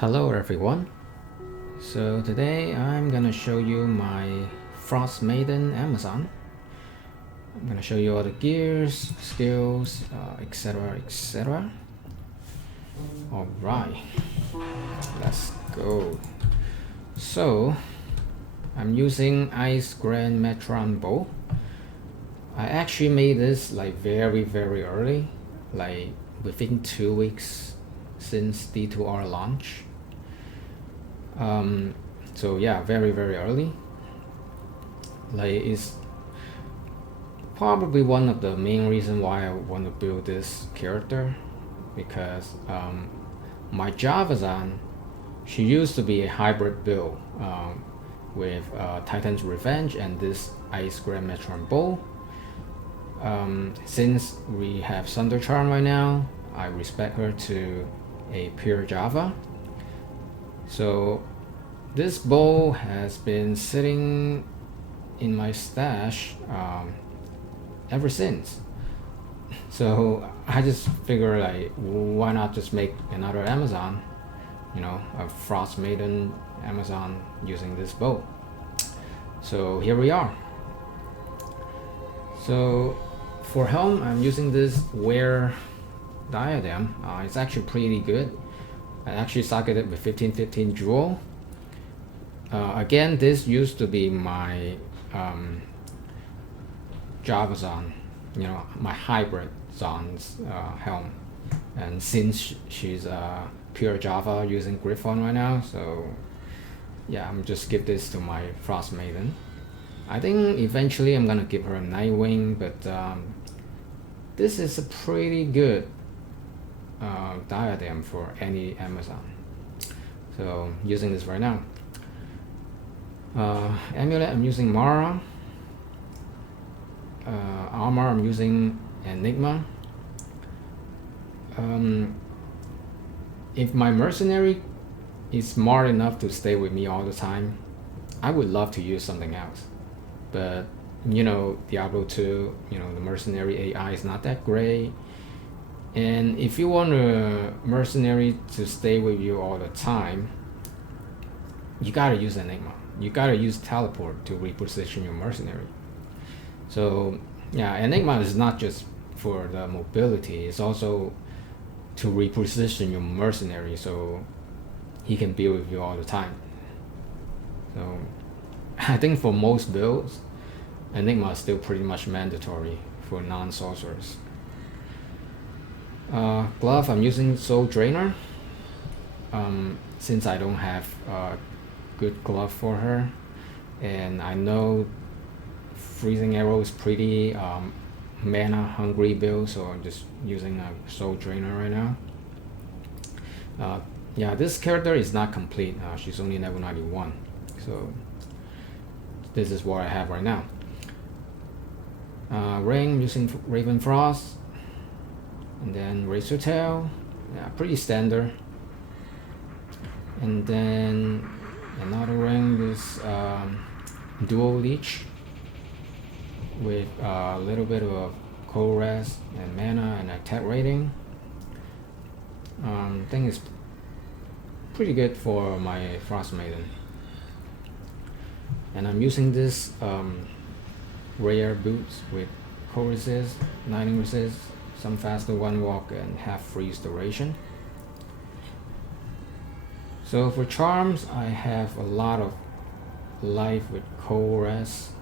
Hello everyone. So today I'm gonna show you my Frostmaiden Amazon. I'm gonna show you all the gears, skills, etc, etc. Alright, let's go. So I'm using Ice Grand Metron Bow. I actually made this like very early, like within 2 weeks since D2R launch. So yeah, very early. Like it's probably one of the main reasons why I want to build this character, because my Javazan, she used to be a hybrid build with Titan's Revenge and this Ice Grand Metron Bow. Since we have Thunder Charm right now, I respect her to a pure Java. So this bow has been sitting in my stash ever since. So I just figured, like, why not just make another Amazon, you know, a Frostmaiden Amazon using this bow. So here we are. So for helm, I'm using this Wear diadem. It's actually pretty good. I actually socketed with 1515 Jewel. Again, this used to be my Javazan, you know, my hybrid Zon's helm. And since she's pure Java using Griffon right now, so yeah, I'm just give this to my Frostmaiden. I think eventually I'm gonna give her a Nightwing, but this is a pretty good diadem for any Amazon. So using this right now. Amulet, I'm using Mara. Armor, I'm using Enigma. If my mercenary is smart enough to stay with me all the time, I would love to use something else. But you know, Diablo 2, you know, the mercenary AI is not that great. And if you want a mercenary to stay with you all the time, you gotta use Enigma. You gotta use teleport to reposition your mercenary. So yeah, Enigma is not just for the mobility, it's also to reposition your mercenary so he can be with you all the time. So I think for most builds, Enigma is still pretty much mandatory for non-sorcerers. Glove, I'm using Soul Drainer. Since I don't have a good glove for her, and I know Freezing Arrow is pretty mana hungry build, so I'm just using a Soul Drainer right now. Yeah, this character is not complete. She's only level 91, so this is what I have right now. Ring, using Raven Frost, and then Razor Tail, yeah, pretty standard. And then another ring, this Dual Leech with a little bit of cold rest and mana and attack rating. I think it's pretty good for my Frostmaiden. And I'm using this rare boots with cold resist, lightning resist, some faster one walk, and half freeze duration. So for charms, I have a lot of life with cold rest.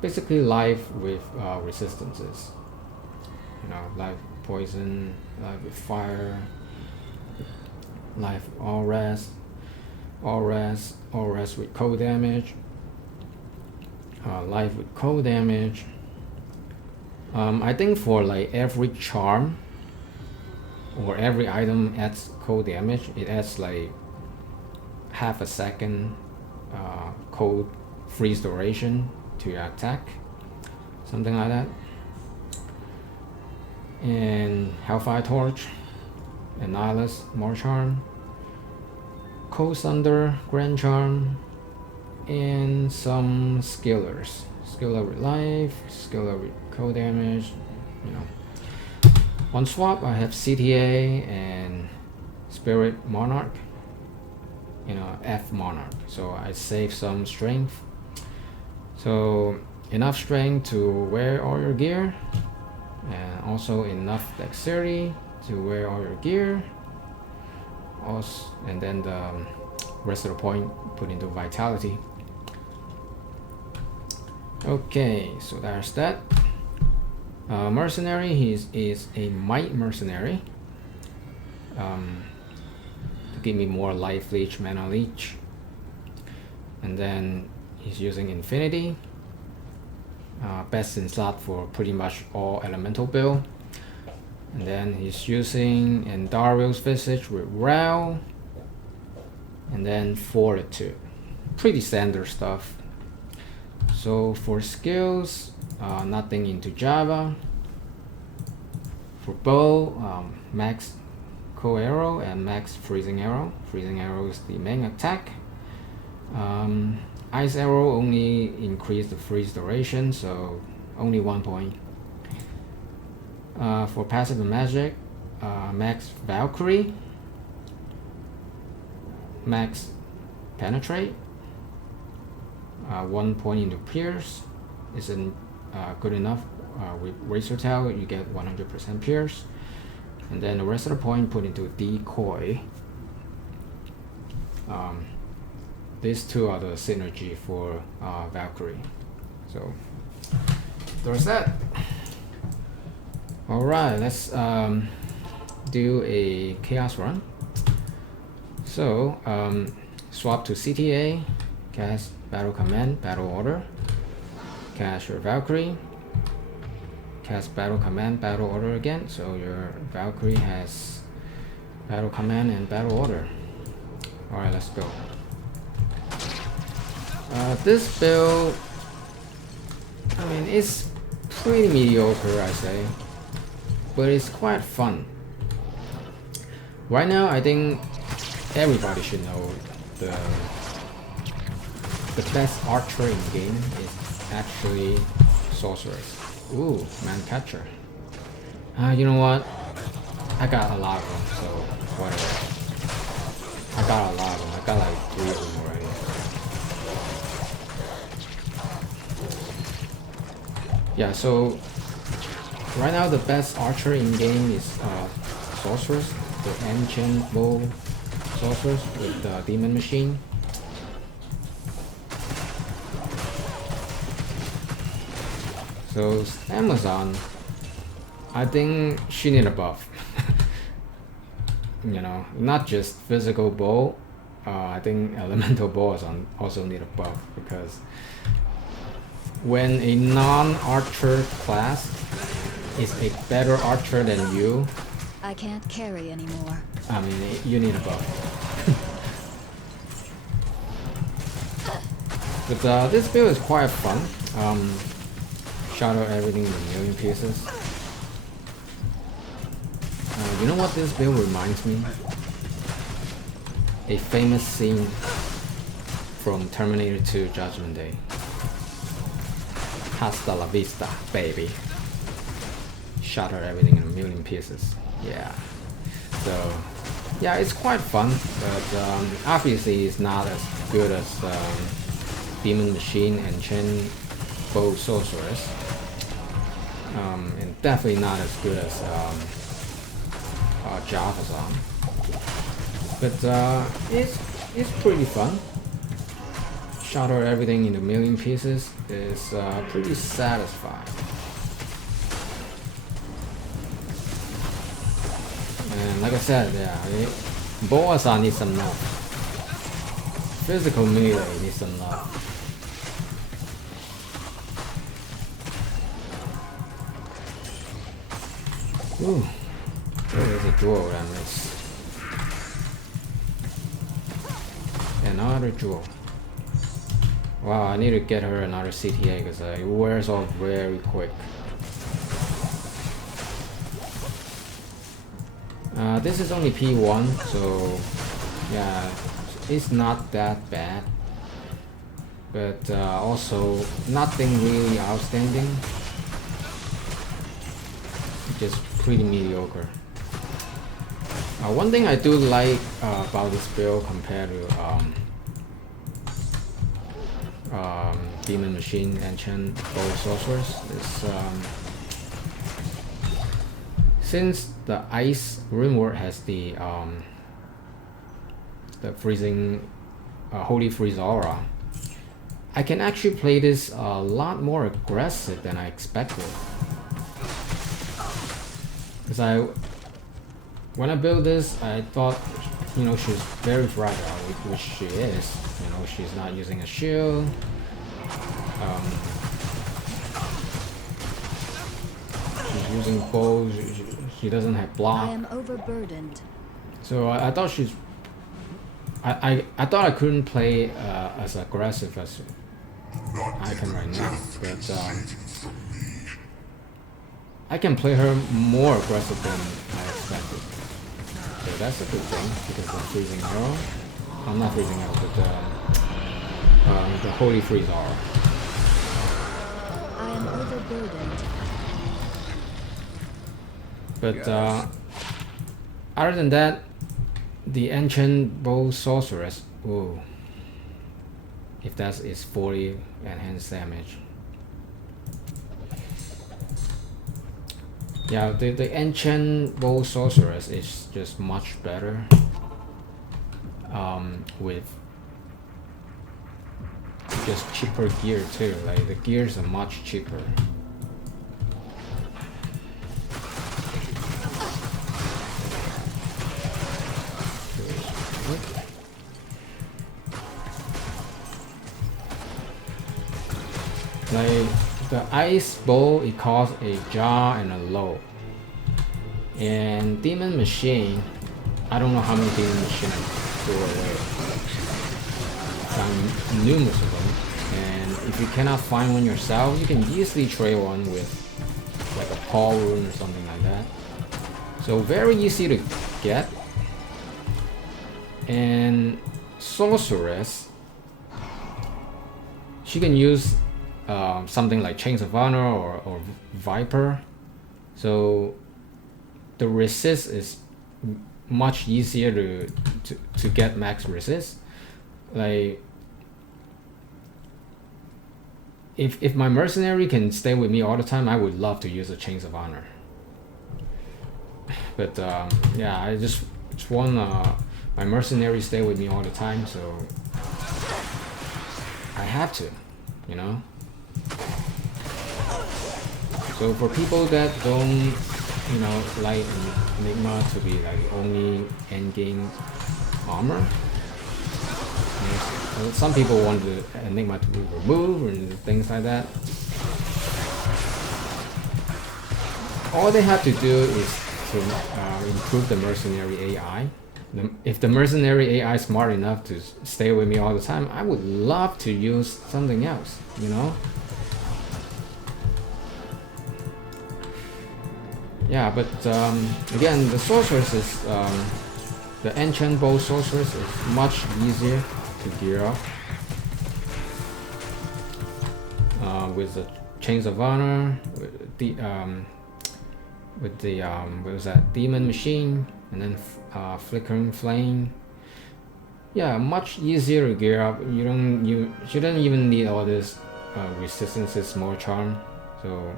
Basically life with resistances. You know, life poison, life with fire, life all rest with cold damage, life with cold damage. I think for like every charm or every item adds cold damage, it adds like half a second cold freeze duration to your attack, something like that. And Hellfire Torch, Annihilus, more charm, Cold Thunder, Grand Charm, and some skillers. Skiller with life, skiller with cold damage, you know. On swap, I have CTA and Spirit Monarch, you know, F Monarch. So I save some strength. So enough strength to wear all your gear, and also enough dexterity to wear all your gear. Also, and then the rest of the point put into vitality. Okay, so there's that. Mercenary, he is a might mercenary. To give me more life leech, mana leech. And then he's using infinity. Best in slot for pretty much all elemental build. And then he's using Endariel's Visage with Rel. And then Fortitude. Pretty standard stuff. So for skills, nothing into Java. For bow, max Cold Arrow and max Freezing Arrow. Freezing Arrow is the main attack. Ice Arrow only increase the freeze duration, so only 1 point. For passive and magic, max Valkyrie, max Penetrate, 1 point into Pierce isn't good enough. With Razor Tail you get 100% Pierce, and then the rest of the point put into Decoy. These two are the synergy for Valkyrie. So there's that. Alright, let's do a Chaos run. So swap to CTA, cast Battle Command, Battle Order, cast your Valkyrie, cast Battle Command, Battle Order again, so your Valkyrie has Battle Command and Battle Order. Alright, let's go. This build, I mean, it's pretty mediocre, I say, but it's quite fun. Right now, I think everybody should know the best archer in the game is actually Sorceress. Ooh, Man Catcher. You know what? I got a lot of them, so whatever. I got a lot of them. I got like 3 of them already. Yeah, so right now the best archer in game is Sorceress, the Ancient Bow Sorceress with the Demon Machine. So Amazon, I think she need a buff. You know, not just physical bow. I think elemental bows also need a buff, because when a non-archer class is a better archer than you, I can't carry anymore. I mean, you need a buff. But this build is quite fun. Shatter everything in a million pieces. You know what this build reminds me? A famous scene from Terminator 2 Judgment Day. Hasta la vista, baby. Shatter everything in a million pieces. Yeah. So, yeah, it's quite fun, but obviously it's not as good as Demon Machine and Chen Bow Sorceress. And definitely not as good as Javazon. But it's pretty fun. Shatter everything into a million pieces is pretty satisfying. And like I said, yeah, Boazan needs some love. Physical melee needs some love. Ooh, there's a jewel that I missed. Another jewel. Wow, I need to get her another CTA because it wears off very quick. This is only P1, so yeah, it's not that bad. But also nothing really outstanding. Just pretty mediocre. One thing I do like about this build compared to Demon Machine Enchant Bow Sorceress is since the Ice Rimworld has the freezing Holy Freeze Aura, I can actually play this a lot more aggressive than I expected. Because when I built this, I thought, you know, she's very fragile, which she is. You know, she's not using a shield. She's using bows. She doesn't have block. I am overburdened. So I thought she's. I thought I couldn't play as aggressive as I can right now, but I can play her more aggressive than I expected. So that's a good thing because the freezing arrow. I'm not freezing arrow, but the Holy Freeze Aura. I am overburdened. But other than that, the Ancient Bow Sorceress, ooh, if that is 40 enhanced damage. Yeah, the Ancient Bow Sorceress is just much better with just cheaper gear too. Like the gears are much cheaper. Like the ice bow, it costs a jar and a low. And Demon Machine, I don't know how many Demon Machines go away. Found numerous of them. And if you cannot find one yourself, you can easily trade one with like a Paul rune or something like that. So very easy to get. And Sorceress, she can use something like Chains of Honor or Viper, so the resist is much easier to get max resist. Like if my mercenary can stay with me all the time, I would love to use a Chains of Honor. But yeah, I just want my mercenary stay with me all the time, so I have to, you know. So for people that don't, you know, like Enigma to be like the only endgame armor, you know, some people want the Enigma to be removed and things like that. All they have to do is to improve the mercenary AI. If the mercenary AI is smart enough to stay with me all the time, I would love to use something else, you know. Yeah, but again, the sorceress is the Enchant Bow Sorceress is much easier to gear up with the Chains of Honor, with the what was that, Demon Machine, and then Flickering Flame. Yeah, much easier to gear up. You shouldn't even need all this resistances, more charm. So.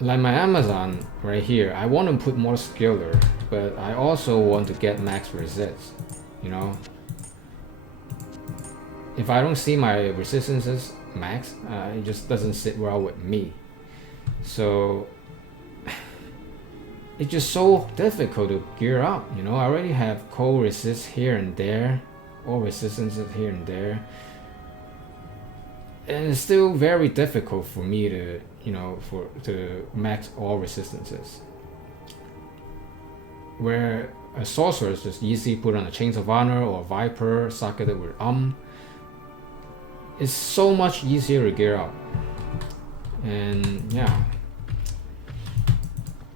Like my Amazon right here, I want to put more skiller, but I also want to get max resist, you know. If I don't see my resistances max, it just doesn't sit well with me. So it's just so difficult to gear up, you know. I already have cold resist here and there, all resistances here and there, and it's still very difficult for me to, you know, to max all resistances. Where a sorcerer is just easy, put on a Chains of Honor or Viper, socket it with it's so much easier to gear up. And yeah,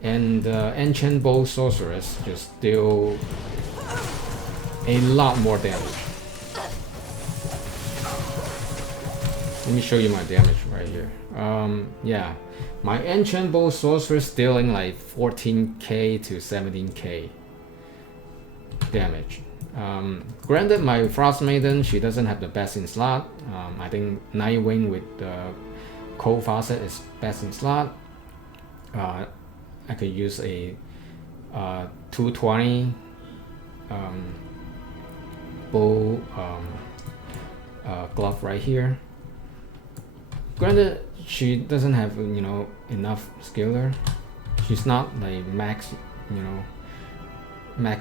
and Enchant Bow Sorceress just deal a lot more damage. Let me show you my damage right here. Yeah, my Enchant Bow Sorceress dealing like 14k to 17k damage. Granted, my Frostmaiden, she doesn't have the best in slot. I think Nightwing with the Cold Faucet is best in slot. I could use a 220 bow glove right here. Granted, she doesn't have enough skiller. She's not like max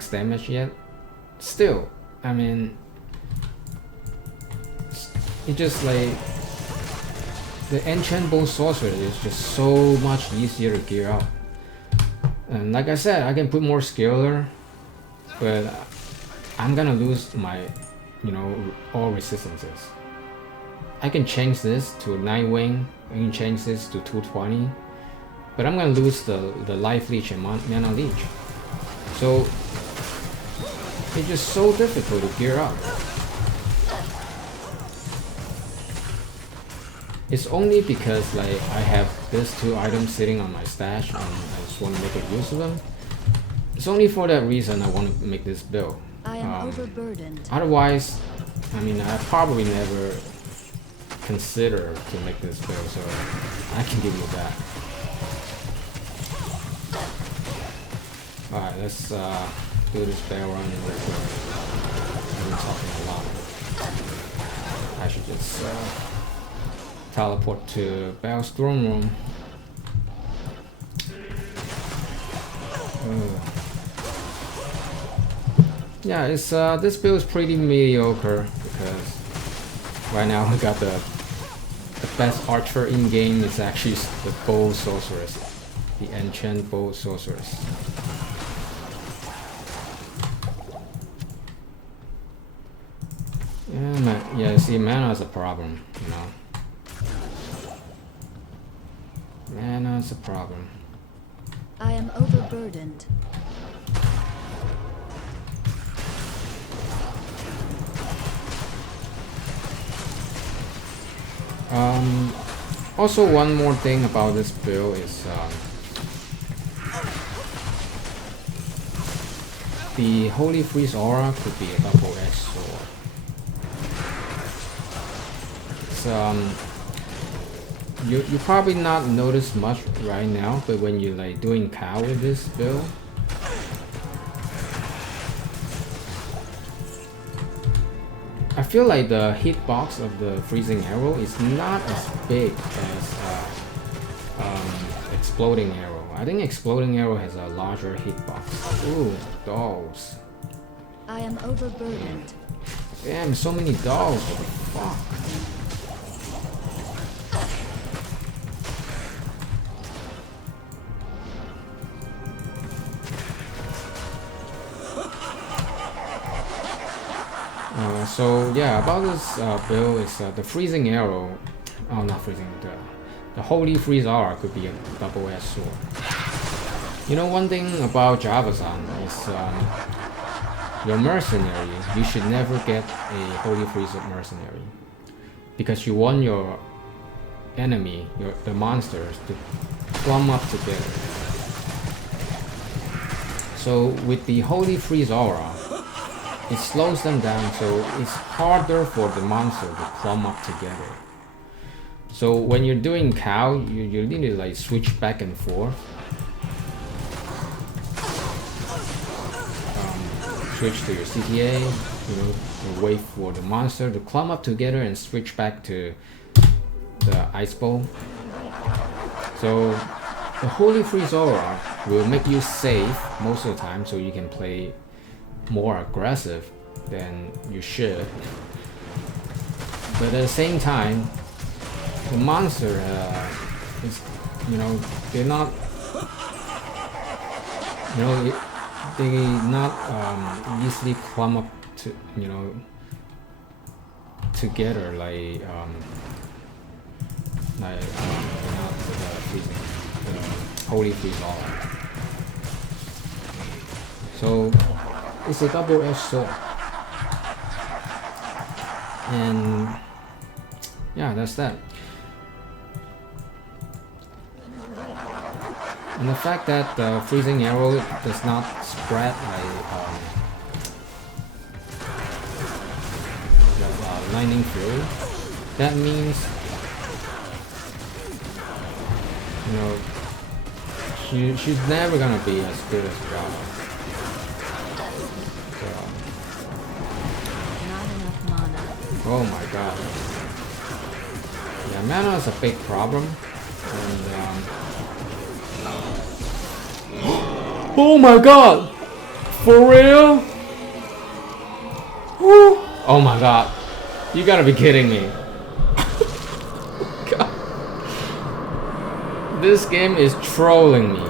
damage yet. Still, I mean, it just like the Enchant Bow Sorcerer is just so much easier to gear up. And like I said, I can put more skiller, but I'm gonna lose my all resistances. I can change this to Nightwing, I can change this to 220, but I'm gonna lose the life leech and mana leech. So it's just so difficult to gear up. It's only because like I have these two items sitting on my stash and I just want to make a use of them. It's only for that reason I want to make this build. I am overburdened. Otherwise, I mean, I probably never consider to make this build, so I can give you that. Alright, let's do this bear run real quick. I've been talking a lot. I should just teleport to Bell's throne room. Yeah, it's this build is pretty mediocre because right now we got the best archer in game is actually the bow sorceress, the enchant bow sorceress. Yeah, see, mana is a problem, Mana is a problem. I am overburdened. Also, one more thing about this build is the Holy Freeze Aura could be a double-edged sword. You probably not notice much right now, but when you like doing cow with this build, I feel like the hitbox of the freezing arrow is not as big as exploding arrow. I think exploding arrow has a larger hitbox. Ooh, dolls. I am overburdened. Damn, so many dolls. What the fuck? So yeah, about this build is the freezing arrow. Oh, not freezing. The Holy Freeze Aura could be a double-edged sword. One thing about Javazan is your mercenary. You should never get a Holy Freeze mercenary because you want your enemy, the monsters, to clump up together. So with the Holy Freeze Aura, it slows them down, so it's harder for the monster to clump up together. So when you're doing cow, you need to like switch back and forth. Switch to your CTA, to wait for the monster to clump up together and switch back to the ice bowl. So the Holy Freeze Aura will make you safe most of the time, so you can play more aggressive than you should, but at the same time the monster is they're not they not easily clump up to together like not the Holy Freeze Aura. So it's a double-edged sword, and yeah, that's that. And the fact that the freezing arrow does not spread like lightning fury, that means, you know, she's never gonna be as good as Diablo. So, Not enough mana. oh my god. Yeah, mana is a big problem. And oh my god! For real? Woo. Oh my god. You gotta be kidding me. God. This game is trolling me.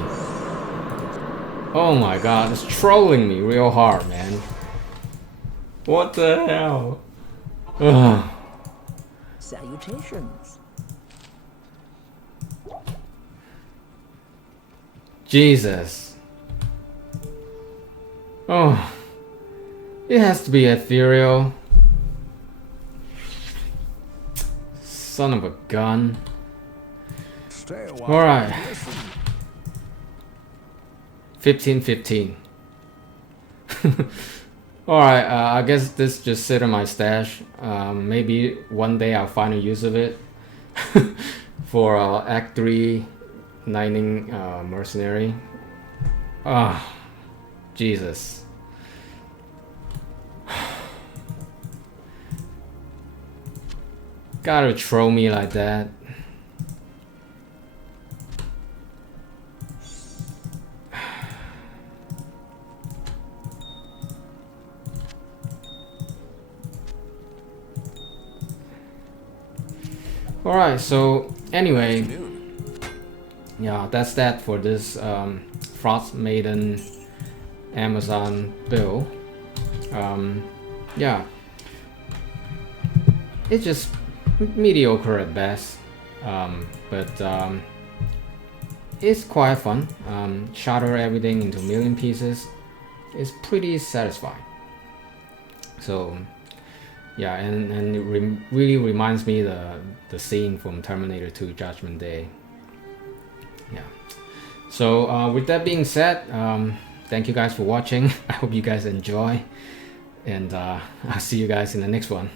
Oh my god, it's trolling me real hard, man. What the hell? Ugh. Salutations. Jesus. Oh. It has to be ethereal. Son of a gun. Alright. 15-15. Alright, I guess this just sit in my stash. Maybe one day I'll find a use of it. For Act 3 Lightning Mercenary. Ah, Jesus. Gotta troll me like that. Alright, so anyway, yeah, that's that for this Frostmaiden Amazon bill. Yeah, it's just mediocre at best, but it's quite fun. Shatter everything into a million pieces. It's pretty satisfying. So yeah, and it really reminds me the scene from Terminator 2 Judgment Day. Yeah. So with that being said, thank you guys for watching. I hope you guys enjoy, and I'll see you guys in the next one.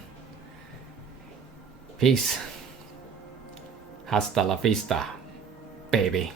Peace. Hasta la vista, baby.